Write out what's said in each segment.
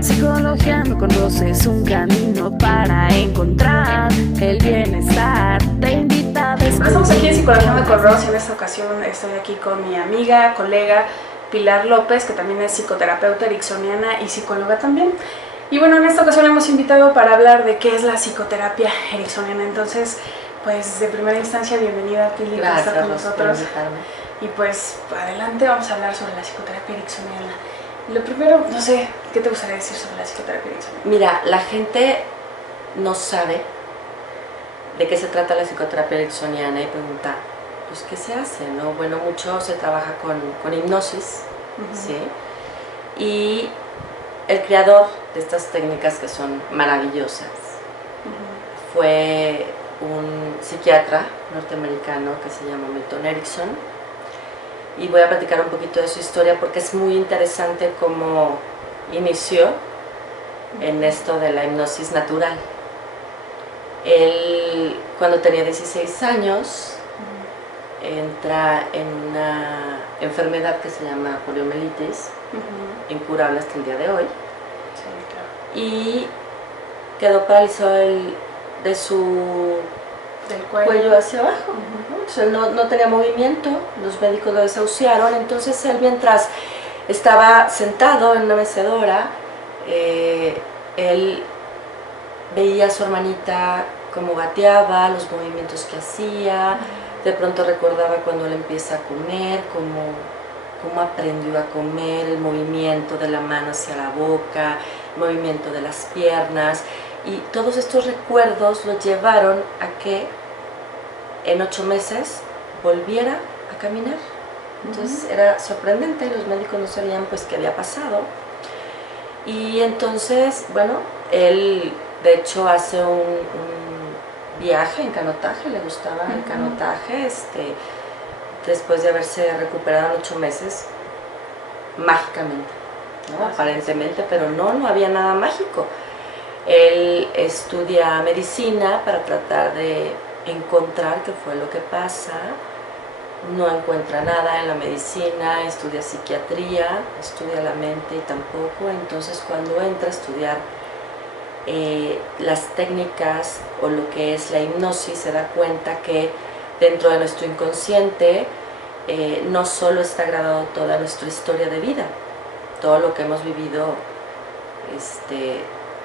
Psicologiando con Rosy es un camino para encontrar el bienestar. Te invita a descubrir. Estamos aquí en Psicologiando con Rosy. En esta ocasión estoy aquí con mi amiga, colega Pilar López, que también es psicoterapeuta ericksoniana y psicóloga también. Y bueno, en esta ocasión la hemos invitado para hablar de qué es la psicoterapia ericksoniana. Entonces, pues de primera instancia, bienvenida Pili, por estar con nosotros. Y pues adelante, vamos a hablar sobre la psicoterapia ericksoniana. Lo primero, no sé, ¿qué te gustaría decir sobre la psicoterapia ericksoniana? Mira, la gente no sabe de qué se trata la psicoterapia ericksoniana y pregunta, pues, ¿qué se hace? ¿No? Bueno, mucho se trabaja con hipnosis, ¿sí? Y el creador de estas técnicas que son maravillosas fue un psiquiatra norteamericano que se llama Milton Erickson. Y voy a platicar un poquito de su historia porque es muy interesante cómo inició en esto de la hipnosis natural. Él, cuando tenía 16 años, entra en una enfermedad que se llama poliomielitis, incurable hasta el día de hoy, y quedó paralizado de su del cuello hacia abajo. O sea, no tenía movimiento, los médicos lo desahuciaron. Entonces él, mientras estaba sentado en una mecedora, él veía a su hermanita cómo gateaba, los movimientos que hacía. De pronto recordaba cuando él empieza a comer, cómo aprendió a comer, el movimiento de la mano hacia la boca, el movimiento de las piernas. Y todos estos recuerdos lo llevaron a que en 8 meses volviera a caminar. Entonces era sorprendente, los médicos no sabían pues qué había pasado. Y entonces, bueno, él de hecho hace un viaje en canotaje, le gustaba el canotaje, después de haberse recuperado en 8 meses, mágicamente, ¿no? Aparentemente, pero no había nada mágico. Él estudia medicina para tratar de encontrar qué fue lo que pasa, no encuentra nada en la medicina, estudia psiquiatría, estudia la mente y tampoco. Entonces cuando entra a estudiar las técnicas o lo que es la hipnosis, se da cuenta que dentro de nuestro inconsciente no solo está grabado toda nuestra historia de vida, todo lo que hemos vivido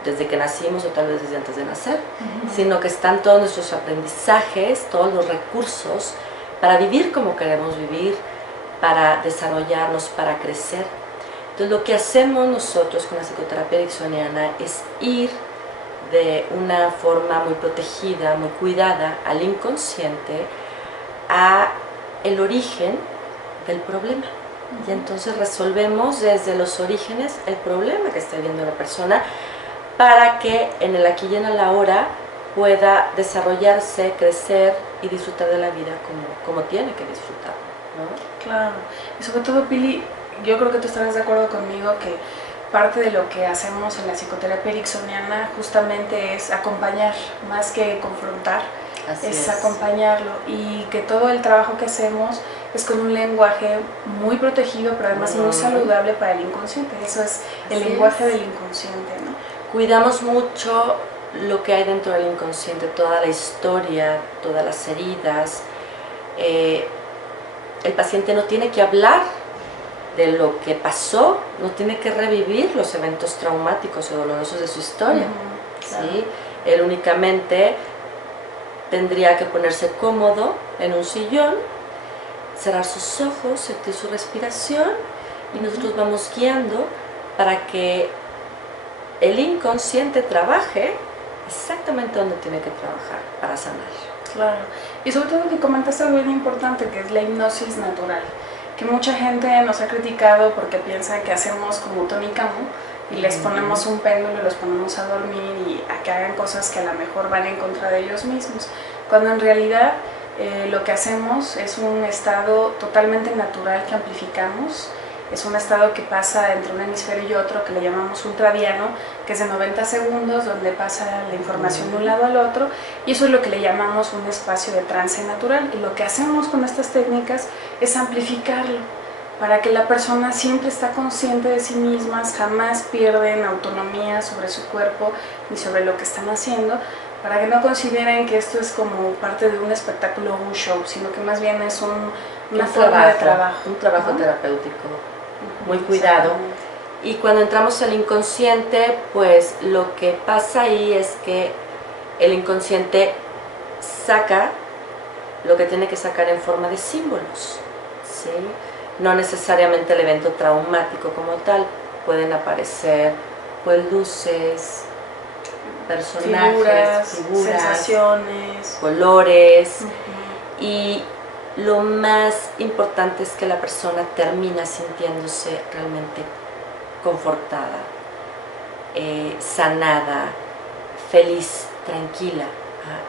desde que nacimos o tal vez desde antes de nacer, sino que están todos nuestros aprendizajes, todos los recursos para vivir como queremos vivir, para desarrollarnos, para crecer. Entonces lo que hacemos nosotros con la psicoterapia ericksoniana es ir de una forma muy protegida, muy cuidada al inconsciente, a el origen del problema. Y entonces resolvemos desde los orígenes el problema que está viviendo la persona, para que en el aquí y en el ahora pueda desarrollarse, crecer y disfrutar de la vida como tiene que disfrutar, ¿no? Claro, y sobre todo, Pili, yo creo que tú estarás de acuerdo conmigo que parte de lo que hacemos en la psicoterapia ericksoniana justamente es acompañar, más que confrontar, es acompañarlo, y que todo el trabajo que hacemos es con un lenguaje muy protegido, pero además muy saludable para el inconsciente. Eso es el lenguaje del inconsciente, ¿no? Cuidamos mucho lo que hay dentro del inconsciente, toda la historia, todas las heridas. El paciente no tiene que hablar de lo que pasó, no tiene que revivir los eventos traumáticos o dolorosos de su historia. Claro. ¿Sí? Él únicamente tendría que ponerse cómodo en un sillón, cerrar sus ojos, sentir su respiración, y nosotros vamos guiando para que el inconsciente trabaje exactamente donde tiene que trabajar para sanar. Claro, y sobre todo que comentaste algo bien importante, que es la hipnosis natural, que mucha gente nos ha criticado porque piensa que hacemos como Tony Camu y les ponemos un péndulo y los ponemos a dormir y a que hagan cosas que a lo mejor van en contra de ellos mismos, cuando en realidad lo que hacemos es un estado totalmente natural que amplificamos. Es un estado que pasa entre un hemisferio y otro, que le llamamos ultradiano, que es de 90 segundos, donde pasa la información de un lado al otro, y eso es lo que le llamamos un espacio de trance natural. Y lo que hacemos con estas técnicas es amplificarlo, para que la persona siempre está consciente de sí mismas, jamás pierden autonomía sobre su cuerpo ni sobre lo que están haciendo, para que no consideren que esto es como parte de un espectáculo o un show, sino que más bien es una forma de trabajo. Un trabajo terapéutico, muy cuidado. Y cuando entramos al inconsciente, pues lo que pasa ahí es que el inconsciente saca lo que tiene que sacar en forma de símbolos, ¿sí? No necesariamente el evento traumático como tal, pueden aparecer pues luces, personajes, figuras, sensaciones, colores, y lo más importante es que la persona termina sintiéndose realmente confortada, sanada, feliz, tranquila,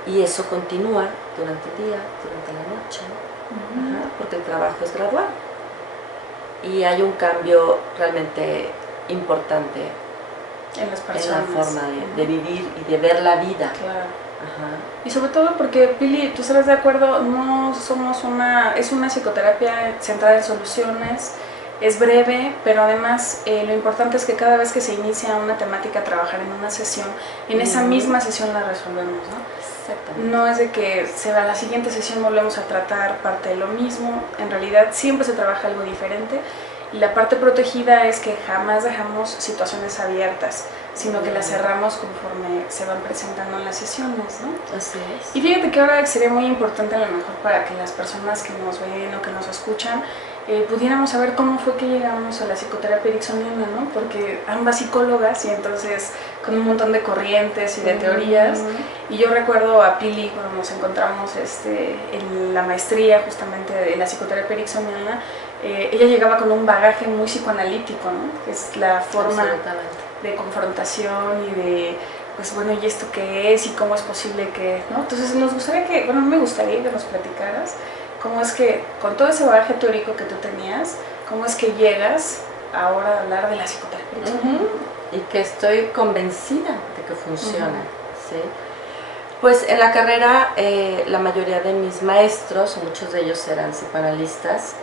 y eso continúa durante el día, durante la noche, porque el trabajo es gradual y hay un cambio realmente importante en las personas, en la forma de vivir y de ver la vida. Claro. Y sobre todo porque, Pili, tú estarás de acuerdo, no somos es una psicoterapia centrada en soluciones, es breve, pero además lo importante es que cada vez que se inicia una temática a trabajar en una sesión, en esa misma sesión la resolvemos, ¿no? Exactamente. No es de que a la siguiente sesión volvemos a tratar parte de lo mismo, en realidad siempre se trabaja algo diferente. Y la parte protegida es que jamás dejamos situaciones abiertas, sino que las cerramos conforme se van presentando en las sesiones, ¿no? Así es. Y fíjate que ahora sería muy importante a lo mejor para que las personas que nos ven o que nos escuchan pudiéramos saber cómo fue que llegamos a la psicoterapia ericksoniana, ¿no? Porque ambas psicólogas y entonces con un montón de corrientes y de teorías. Y yo recuerdo a Pili cuando nos encontramos en la maestría justamente de la psicoterapia ericksoniana, ella llegaba con un bagaje muy psicoanalítico, ¿no? Que es la forma de confrontación y de, pues bueno, ¿y esto qué es? ¿Y cómo es posible que, ¿no? Entonces nos gustaría que, bueno, me gustaría que nos platicaras cómo es que, con todo ese bagaje teórico que tú tenías, cómo es que llegas ahora a hablar de la psicoterapia ericksoniana. Y que estoy convencida de que funciona, ¿sí? Pues en la carrera la mayoría de mis maestros, muchos de ellos eran psicoanalistas,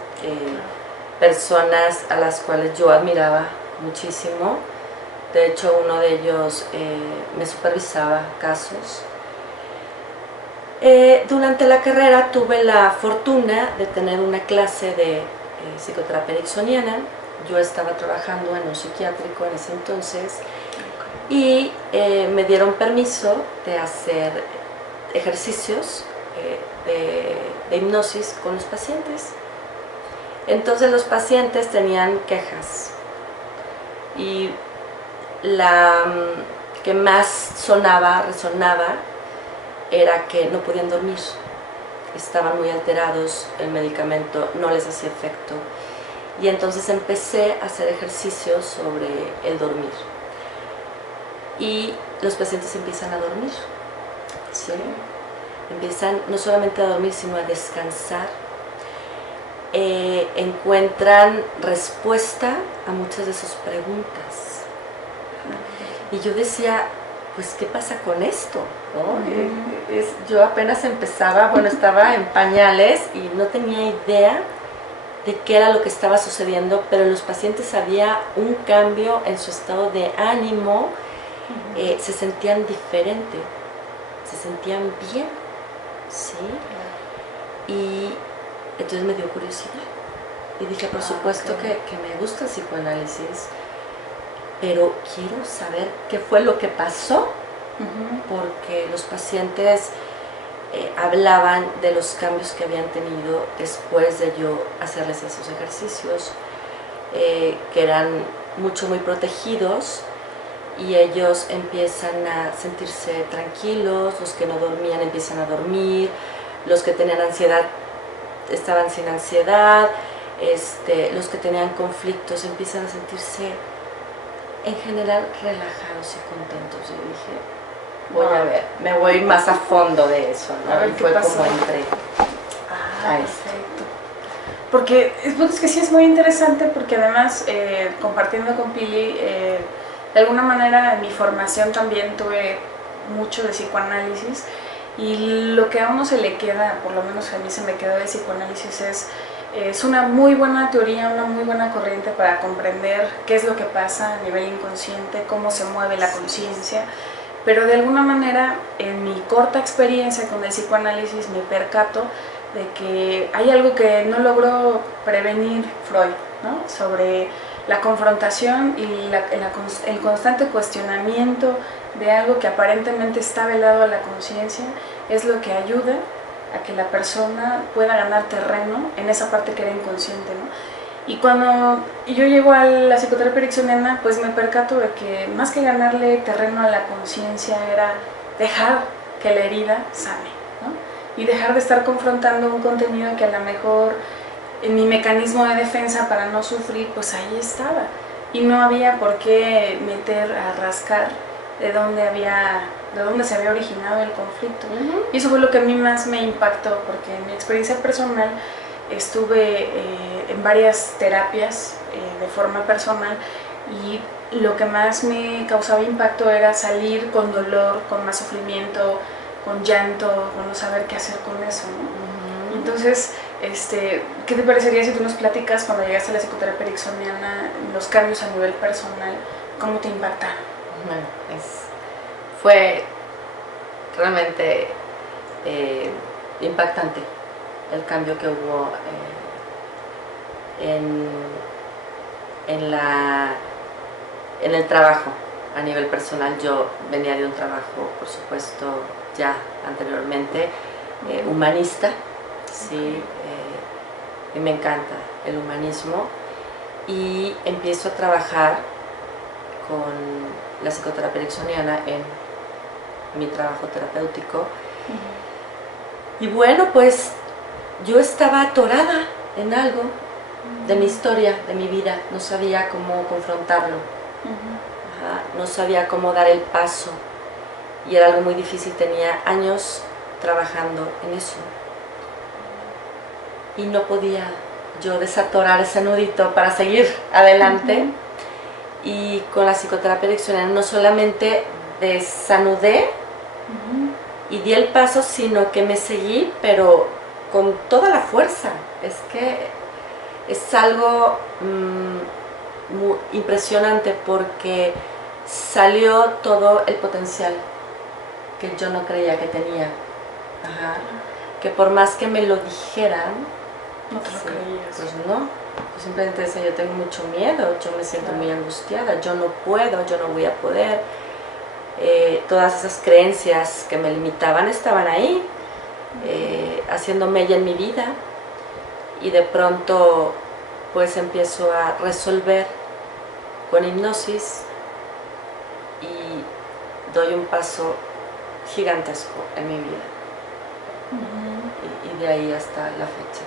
personas a las cuales yo admiraba muchísimo. De hecho, uno de ellos me supervisaba casos. Durante la carrera tuve la fortuna de tener una clase de psicoterapia ericksoniana. Yo estaba trabajando en un psiquiátrico en ese entonces y me dieron permiso de hacer ejercicios de hipnosis con los pacientes. Entonces los pacientes tenían quejas y la que más resonaba, era que no podían dormir, estaban muy alterados, el medicamento no les hacía efecto. Y entonces empecé a hacer ejercicios sobre el dormir. Y los pacientes empiezan a dormir, ¿sí? Empiezan no solamente a dormir, sino a descansar. Encuentran respuesta a muchas de sus preguntas. Y yo decía, pues, ¿qué pasa con esto? ¿No? Yo apenas empezaba, bueno, estaba en pañales y no tenía idea de qué era lo que estaba sucediendo, pero en los pacientes había un cambio en su estado de ánimo, se sentían diferente, se sentían bien, ¿sí? Y entonces me dio curiosidad y dije, por supuesto que me gusta el psicoanálisis, pero quiero saber qué fue lo que pasó, porque los pacientes hablaban de los cambios que habían tenido después de yo hacerles esos ejercicios, que eran muy protegidos, y ellos empiezan a sentirse tranquilos, los que no dormían empiezan a dormir, los que tenían ansiedad estaban sin ansiedad, los que tenían conflictos empiezan a sentirse en general relajados y contentos. Yo dije, voy a ver, me voy a ir más a fondo de eso, ¿no? A ver, y ¿qué fue pasó? como entré a esto. Perfecto. Porque es que sí es muy interesante, porque además compartiendo con Pili, de alguna manera en mi formación también tuve mucho de psicoanálisis, y lo que a uno se le queda, por lo menos a mí se me quedó de psicoanálisis, es Es una muy buena teoría, una muy buena corriente para comprender qué es lo que pasa a nivel inconsciente, cómo se mueve la conciencia, pero de alguna manera en mi corta experiencia con el psicoanálisis me percato de que hay algo que no logró prevenir Freud, ¿no? Sobre la confrontación y el constante cuestionamiento de algo que aparentemente está velado a la conciencia es lo que ayuda a que la persona pueda ganar terreno en esa parte que era inconsciente, ¿no? Y cuando yo llego a la psicoterapia ericksoniana, pues me percato de que más que ganarle terreno a la conciencia era dejar que la herida sane, ¿no? Y dejar de estar confrontando un contenido que a lo mejor en mi mecanismo de defensa para no sufrir, pues ahí estaba. Y no había por qué meter a rascar de dónde se había originado el conflicto. Y eso fue lo que a mí más me impactó, porque en mi experiencia personal estuve en varias terapias de forma personal y lo que más me causaba impacto era salir con dolor, con más sufrimiento, con llanto, con no saber qué hacer con eso, ¿no? Entonces, ¿qué te parecería si tú nos platicas cuando llegaste a la psicoterapia ericksoniana, los cambios a nivel personal, cómo te impactaron? Bueno, fue realmente impactante el cambio que hubo en el trabajo a nivel personal. Yo venía de un trabajo, por supuesto, ya anteriormente, humanista, sí, y me encanta el humanismo, y empiezo a trabajar con la psicoterapia ericksoniana en mi trabajo terapéutico. Y bueno, pues yo estaba atorada en algo de mi historia, de mi vida, no sabía cómo confrontarlo, no sabía cómo dar el paso, y era algo muy difícil. Tenía años trabajando en eso y no podía yo desatorar ese nudito para seguir adelante. Y con la psicoterapia ericksoniana no solamente desanudé y di el paso, sino que me seguí, pero con toda la fuerza. Es que es algo muy impresionante, porque salió todo el potencial que yo no creía que tenía. Que por más que me lo dijeran, no te lo creías. Pues no, yo simplemente decía, yo tengo mucho miedo, yo me siento muy angustiada, yo no puedo, yo no voy a poder. Todas esas creencias que me limitaban estaban ahí, haciendo mella en mi vida, y de pronto pues empiezo a resolver con hipnosis y doy un paso gigantesco en mi vida. Y de ahí hasta la fecha.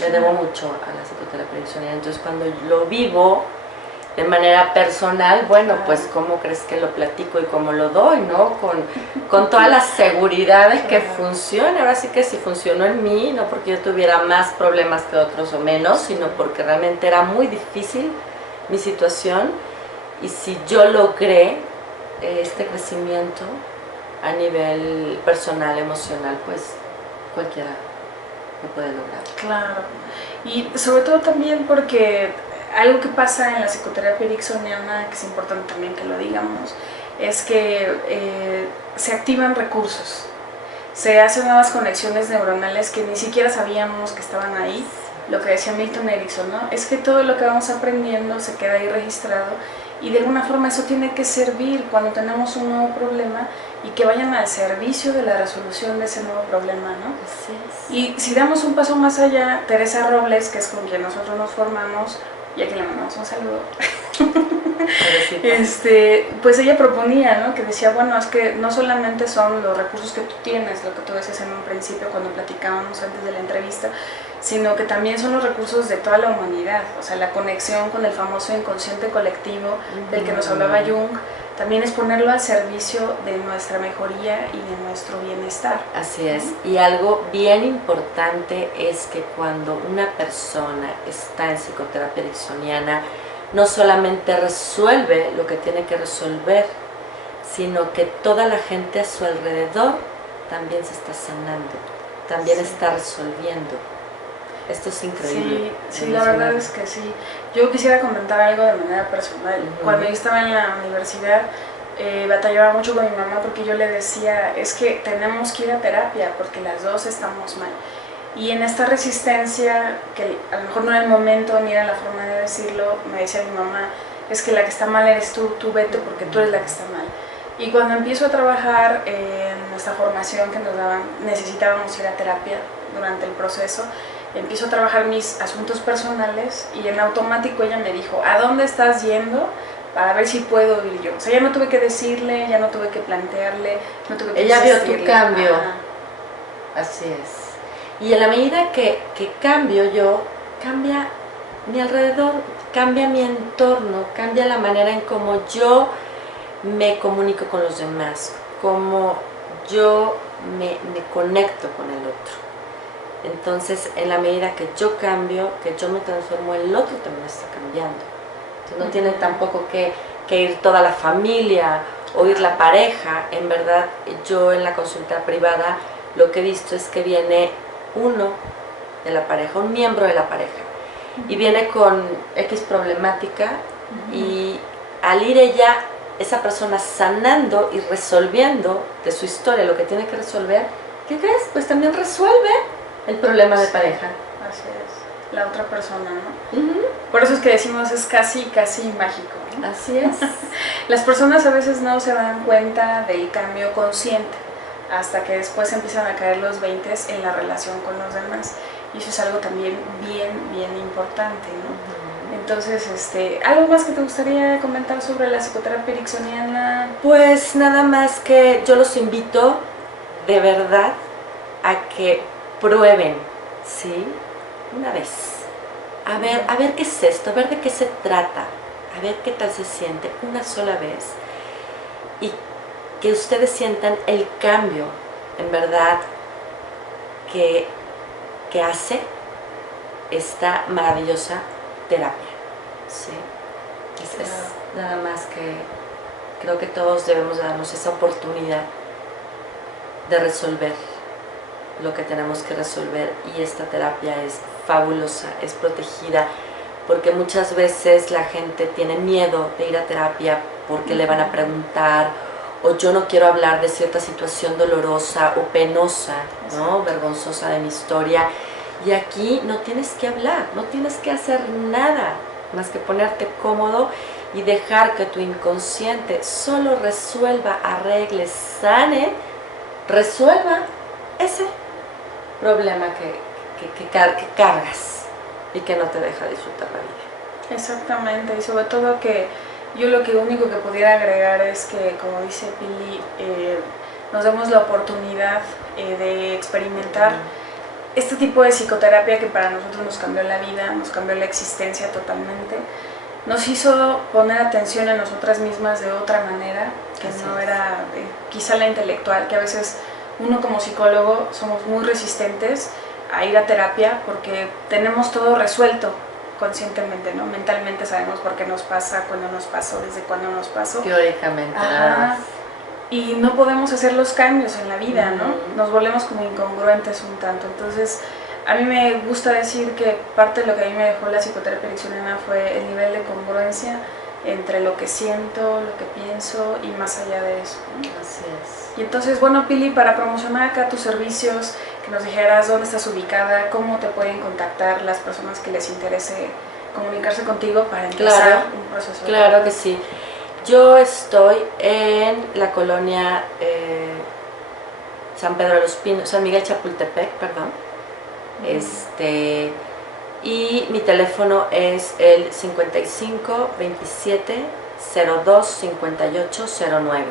Le debo mucho a la psicoterapia ericksoniana. Entonces, cuando lo vivo de manera personal, bueno, pues cómo crees que lo platico y cómo lo doy, ¿no? Con toda la seguridad de que funcione. Ahora sí que si funcionó en mí, no porque yo tuviera más problemas que otros o menos, sino porque realmente era muy difícil mi situación, y si yo logré este crecimiento a nivel personal, emocional, pues cualquiera lo puede lograr. Claro, y sobre todo también porque algo que pasa en la psicoterapia ericksoniana, que es importante también que lo digamos, es que se activan recursos, se hacen nuevas conexiones neuronales que ni siquiera sabíamos que estaban ahí. Lo que decía Milton Erickson, ¿no? Es que todo lo que vamos aprendiendo se queda ahí registrado, y de alguna forma eso tiene que servir cuando tenemos un nuevo problema, y que vayan al servicio de la resolución de ese nuevo problema, ¿no? Así es. Y si damos un paso más allá, Teresa Robles, que es con quien nosotros nos formamos, y aquí le mandamos un saludo, pues ella proponía, ¿no? Que decía, bueno, es que no solamente son los recursos que tú tienes, lo que tú decías en un principio cuando platicábamos antes de la entrevista, sino que también son los recursos de toda la humanidad, o sea, la conexión con el famoso inconsciente colectivo del que nos hablaba Jung, también es ponerlo al servicio de nuestra mejoría y de nuestro bienestar. Así es, y algo bien importante es que cuando una persona está en psicoterapia ericksoniana, no solamente resuelve lo que tiene que resolver, sino que toda la gente a su alrededor también se está sanando, también está resolviendo. Esto es increíble. Sí, la verdad es que sí. Yo quisiera comentar algo de manera personal. Cuando yo estaba en la universidad, batallaba mucho con mi mamá porque yo le decía, es que tenemos que ir a terapia porque las dos estamos mal. Y en esta resistencia, que a lo mejor no era el momento ni era la forma de decirlo, me decía mi mamá, es que la que está mal eres tú vete porque tú eres la que está mal. Y cuando empiezo a trabajar en nuestra formación que nos daban, necesitábamos ir a terapia durante el proceso, empiezo a trabajar mis asuntos personales y en automático ella me dijo, ¿a dónde estás yendo? Para ver si puedo ir yo. O sea, ya no tuve que decirle, ya no tuve que plantearle, no tuve que ella vio insistirle. tu cambio. Ajá. Así es. Y en la medida que cambio yo, cambia mi alrededor, cambia mi entorno, cambia la manera en cómo yo me comunico con los demás, cómo yo me conecto con el otro. Entonces, en la medida que yo cambio, que yo me transformo, el otro también está cambiando. Entonces, no tiene tampoco que ir toda la familia o ir la pareja. En verdad, yo en la consulta privada lo que he visto es que viene uno de la pareja, un miembro de la pareja, y viene con X problemática, y al ir esa persona sanando y resolviendo de su historia lo que tiene que resolver, ¿qué crees? Pues también resuelve el problema de pareja. Así es, la otra persona, ¿no? Por eso es que decimos es casi mágico, ¿no? Así es. Las personas a veces no se dan cuenta del cambio consciente hasta que después empiezan a caer los 20 en la relación con los demás, y eso es algo también bien importante, ¿no? Entonces, ¿algo más que te gustaría comentar sobre la psicoterapia ericksoniana? Pues nada más que yo los invito de verdad a que prueben, ¿sí? Una vez. A ver qué es esto, a ver de qué se trata, a ver qué tal se siente una sola vez, y que ustedes sientan el cambio, en verdad, que hace esta maravillosa terapia, ¿sí? Es nada más que creo que todos debemos darnos esa oportunidad de resolver lo que tenemos que resolver, y esta terapia es fabulosa, es protegida, porque muchas veces la gente tiene miedo de ir a terapia porque le van a preguntar, o yo no quiero hablar de cierta situación dolorosa o penosa, ¿no? Vergonzosa de mi historia. Y aquí no tienes que hablar, no tienes que hacer nada más que ponerte cómodo y dejar que tu inconsciente solo resuelva, arregle, sane, resuelva ese problema que cargas y que no te deja disfrutar la vida. Exactamente, y sobre todo que yo lo único que pudiera agregar es que, como dice Pili, nos demos la oportunidad de experimentar este tipo de psicoterapia que para nosotros nos cambió la vida, nos cambió la existencia totalmente, nos hizo poner atención a nosotras mismas de otra manera, que no era quizá la intelectual, que a veces uno como psicólogo somos muy resistentes a ir a terapia porque tenemos todo resuelto conscientemente, ¿no? Mentalmente sabemos por qué nos pasa, cuándo nos pasó, desde cuándo nos pasó. Teóricamente. Y no podemos hacer los cambios en la vida, ¿no? Nos volvemos como incongruentes un tanto. Entonces, a mí me gusta decir que parte de lo que a mí me dejó la psicoterapia ericksoniana fue el nivel de congruencia entre lo que siento, lo que pienso y más allá de eso, ¿no? Así es. Y entonces, bueno, Pili, para promocionar acá tus servicios, que nos dijeras dónde estás ubicada, cómo te pueden contactar las personas que les interese comunicarse contigo para empezar un proceso. Claro que sí. Yo estoy en la colonia San Pedro de los Pinos, San Miguel Chapultepec, perdón. Y mi teléfono es el 55 27 02 58 09.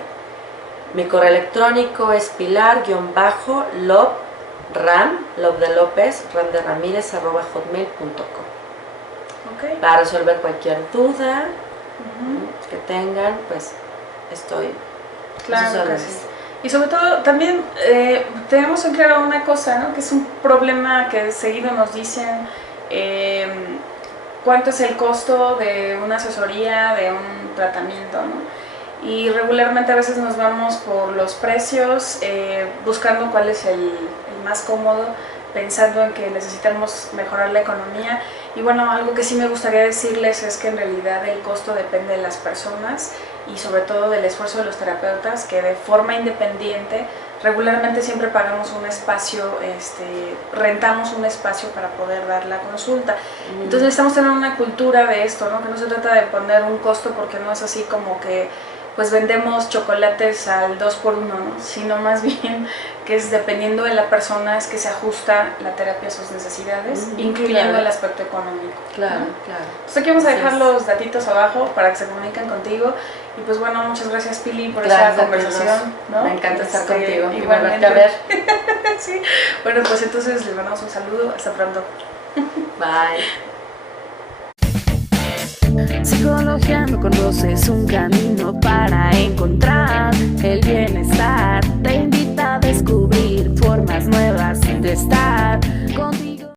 Mi correo electrónico es pilar-lob de López, ram de Ramírez, @hotmail.com. Okay. Para resolver cualquier duda que tengan, pues estoy. Claro que sí. Y sobre todo también tenemos en claro una cosa, ¿no? Que es un problema que seguido nos dicen, cuánto es el costo de una asesoría, de un tratamiento, ¿no? Y regularmente a veces nos vamos por los precios, buscando cuál es el más cómodo, pensando en que necesitamos mejorar la economía. Y bueno, algo que sí me gustaría decirles es que en realidad el costo depende de las personas y sobre todo del esfuerzo de los terapeutas, que de forma independiente regularmente siempre pagamos un espacio, rentamos un espacio para poder dar la consulta. Entonces necesitamos tener una cultura de esto, ¿no? Que no se trata de poner un costo, porque no es así como que pues vendemos chocolates al 2x1, ¿no? Sino más bien que es dependiendo de la persona, es que se ajusta la terapia a sus necesidades, incluyendo el aspecto económico. Claro, ¿no? claro. Entonces aquí vamos a dejar los datitos abajo para que se comuniquen contigo. Y pues bueno, muchas gracias, Pili, por esta conversación, ¿no? Me encanta estar contigo y igualmente. volverte a ver. Sí. Bueno, pues entonces les mandamos un saludo. Hasta pronto. Bye. Psicologiando conoces un camino para encontrar el bienestar. Te invita a descubrir formas nuevas de estar contigo.